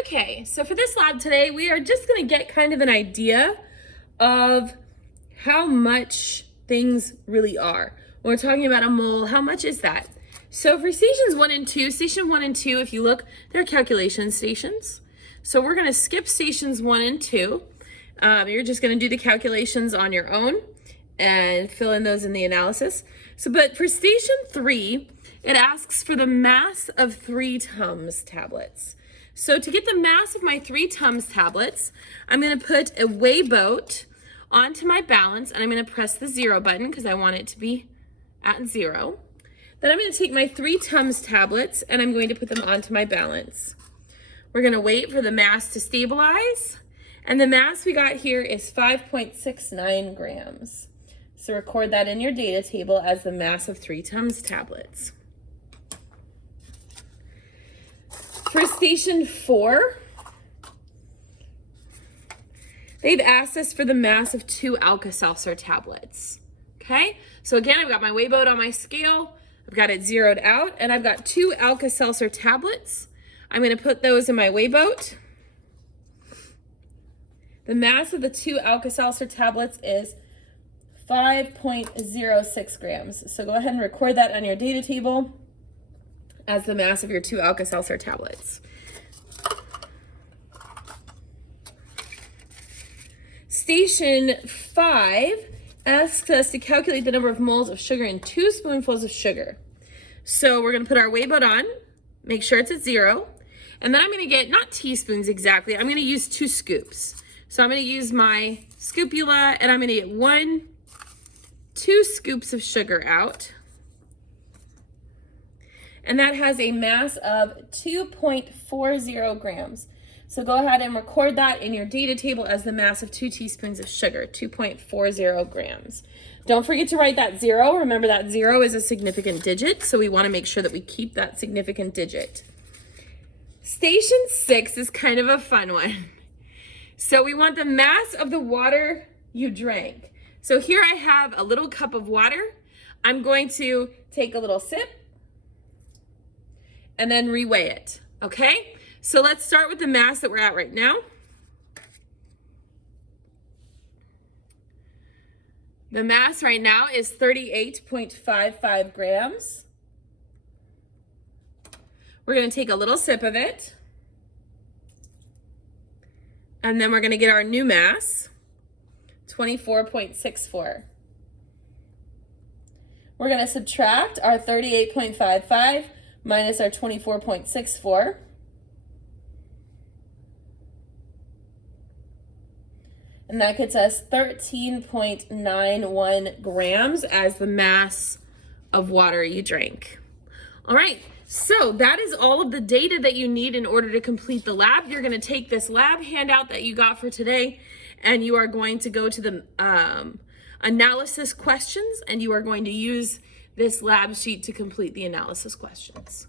Okay, so for this lab today, we are just going to get kind of an idea of how much things really are. When we're talking about a mole, how much is that? So for stations 1 and 2, station 1 and 2, if you look, they're calculation stations. So we're going to skip stations 1 and 2. You're just going to do the calculations on your own and fill in those in the analysis. But for station 3, it asks for the mass of 3 Tums tablets. So to get the mass of my 3 Tums tablets, I'm going to put a weigh boat onto my balance, and I'm going to press the 0 button because I want it to be at 0. Then I'm going to take my 3 Tums tablets and I'm going to put them onto my balance. We're going to wait for the mass to stabilize, and the mass we got here is 5.69 grams. So record that in your data table as the mass of 3 Tums tablets. For station 4, they've asked us for the mass of 2 Alka-Seltzer tablets. Okay, so again, I've got my weigh boat on my scale, I've got it zeroed out, and I've got 2 Alka-Seltzer tablets. I'm going to put those in my weigh boat. The mass of the 2 Alka-Seltzer tablets is 5.06 grams. So go ahead and record that on your data table as the mass of your 2 Alka-Seltzer tablets. Station 5 asks us to calculate the number of moles of sugar in 2 spoonfuls of sugar. So we're going to put our weigh boat on, make sure it's at 0, and then I'm going to get, not teaspoons exactly, I'm going to use 2 scoops. So I'm going to use my scoopula, and I'm going to get 2 scoops of sugar out. And that has a mass of 2.40 grams. So go ahead and record that in your data table as the mass of 2 teaspoons of sugar, 2.40 grams. Don't forget to write that 0. Remember that 0 is a significant digit, so we want to make sure that we keep that significant digit. Station 6 is kind of a fun one. So we want the mass of the water you drank. So here I have a little cup of water. I'm going to take a little sip and then reweigh it, okay? So let's start with the mass that we're at right now. The mass right now is 38.55 grams. We're gonna take a little sip of it, and then we're gonna get our new mass, 24.64. We're gonna subtract our 38.55 minus our 24.64. And that gets us 13.91 grams as the mass of water you drank. All right, so that is all of the data that you need in order to complete the lab. You're gonna take this lab handout that you got for today, and you are going to go to the analysis questions, and you are going to use this lab sheet to complete the analysis questions.